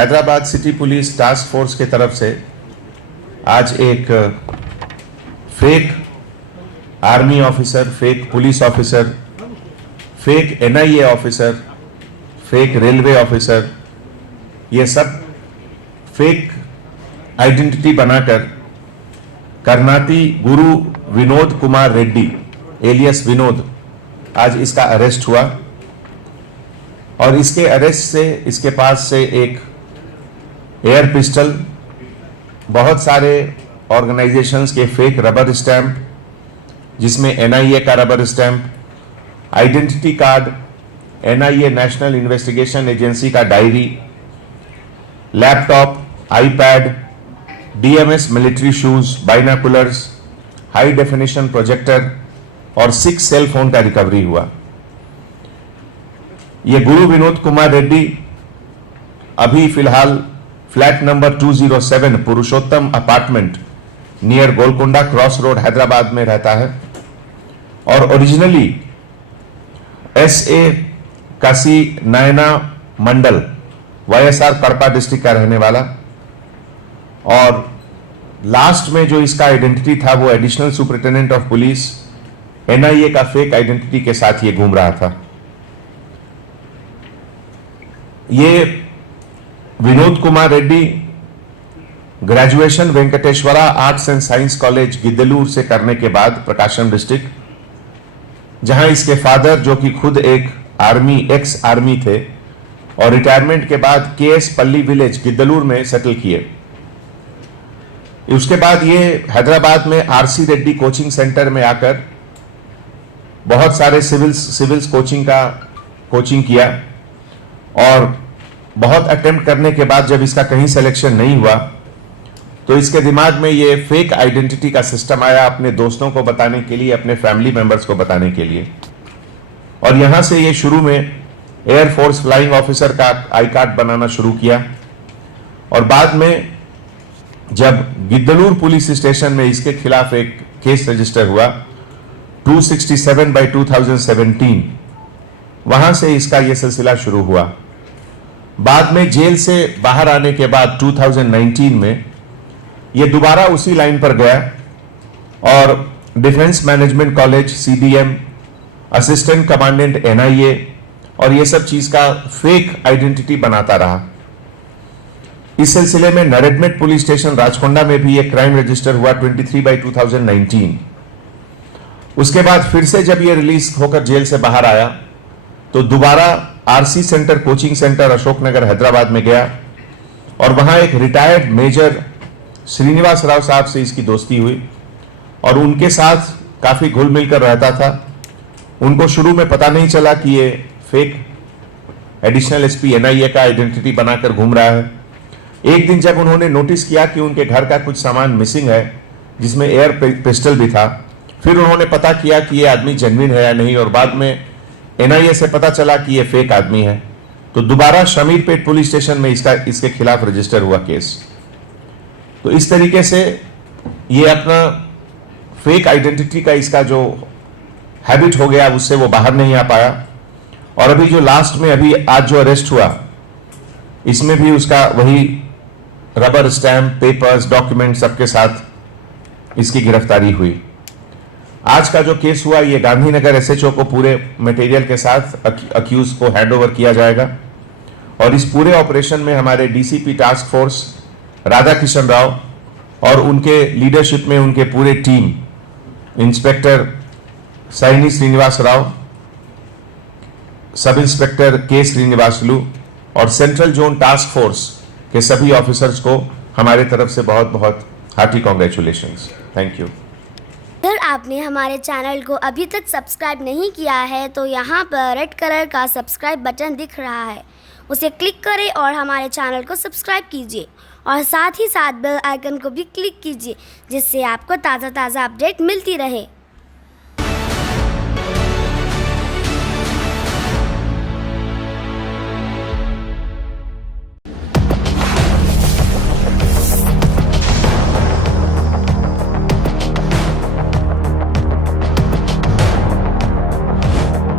Hyderabad city police task force के तरफ से आज एक fake army officer, fake police officer, fake NIA officer, fake railway officer, ये सब फेक आइडेंटिटी बनाकर करनाती गुरु विनोद कुमार रेड्डी एलियस विनोद, आज इसका अरेस्ट हुआ। और इसके अरेस्ट से इसके पास से एक एयर पिस्टल, बहुत सारे ऑर्गेनाइजेशंस के फेक रबर स्टैंप जिसमें एनआईए का rubber stamp, identity card, NIA national investigation agency का diary, laptop, iPad, DMS military shoes, binoculars, high definition projector और 6 सेल फोन का रिकवरी हुआ। ये गुरु विनोद कुमार रेड्डी अभी फिलहाल flat number 207 Purushottam apartment near Golconda cross road Hyderabad में रहता है और originally SA Kasinayana mandal YSR Kadapa district का रहने वाला। और लास्ट में जो इसका आइडेंटिटी था वो additional superintendent of police NIA का फेक आइडेंटिटी के साथ ये घूम रहा था। ये Vinod Kumar Reddy graduation Venkateswara arts and science college Giddalur से करने के बाद प्रकाशम डिस्ट्रिक्ट, जहां इसके फादर जो कि खुद एक एक्स आर्मी थे और रिटायरमेंट के बाद केएस पल्ली विलेज गिद्दलूर में सेटल किए। उसके बाद ये हैदराबाद में आरसी रेड्डी कोचिंग सेंटर में आकर बहुत सारे सिविल्स कोचिंग किया और बहुत अटेम्प्ट करने के बाद जब इसका कहीं सिलेक्शन नहीं हुआ तो इसके दिमाग में ये फेक आइडेंटिटी का सिस्टम आया, अपने दोस्तों को बताने के लिए, अपने फैमिली मेंबर्स को बताने के लिए। और यहां से ये शुरू में एयरफोर्स फ्लाइंग ऑफिसर का आई कार्ड बनाना शुरू किया और बाद में जब गिद्दलूर पुलिस स्टेशन में इसके खिलाफ एक केस रजिस्टर हुआ 267/2017, वहां से इसका यह सिलसिला शुरू हुआ। बाद में जेल से बाहर आने के बाद 2019 में यह दोबारा उसी लाइन पर गया और defence management college CBM, assistant commandant NIA और यह सब चीज का फेक आइडेंटिटी बनाता रहा। इस सिलसिले में नरेडमेट पुलिस स्टेशन राजकोंडा में भी एक क्राइम रजिस्टर हुआ 23/2019। उसके बाद फिर से जब ये रिलीज होकर जेल से बाहर आया तो दोबारा RC centre coaching centre Ashoknagar Hyderabad में गया और वहां एक रिटायर्ड मेजर श्रीनिवास राव साहब से इसकी दोस्ती हुई और उनके साथ काफी घुल मिलकर रहता था। उनको शुरू में पता नहीं चला कि ये फेक एडिशनल एसपी एनआईए का आइडेंटिटी बनाकर घूम रहा है। एक दिन जब उन्होंने नोटिस किया कि उनके घर का कुछ सामान मिसिंग है जिसमें एयर पिस्टल भी था, फिर उन्होंने पता किया कि ये आदमी जेन्युइन है या नहीं और बाद में एनआईए से पता चला कि ये फेक आदमी है। तो दोबारा शमीरपेट पुलिस स्टेशन में इसके खिलाफ रजिस्टर हुआ केस। तो इस तरीके से ये अपना फेक आइडेंटिटी का इसका जो हैबिट हो गया उससे वो बाहर नहीं आ पाया। और अभी जो लास्ट में अभी आज जो अरेस्ट हुआ इसमें भी उसका वही रबर स्टैम्प, पेपर्स, डॉक्यूमेंट सबके साथ इसकी गिरफ्तारी हुई। आज का जो केस हुआ ये गांधीनगर एसएचओ को पूरे मटेरियल के साथ अक्यूज को हैंडओवर किया जाएगा और इस पूरे ऑपरेशन में हमारे DCP task force Radha Kishan Rao और उनके लीडरशिप में उनके पूरे team, inspector Saini Srinivas Rao, sub inspector के श्रीनिवासलू और सेंट्रल जोन टास्क फोर्स के सभी ऑफिसर्स को हमारे तरफ से बहुत बहुत हार्टी कॉन्ग्रेचुलेशंस। Thank you. अगर आपने हमारे चैनल को अभी तक सब्सक्राइब नहीं किया है तो यहाँ पर रेड कलर का सब्सक्राइब बटन दिख रहा है, उसे क्लिक करें और हमारे चैनल को सब्सक्राइब कीजिए और साथ ही साथ बेल आइकन को भी क्लिक कीजिए जिससे आपको ताज़ा अपडेट मिलती रहे।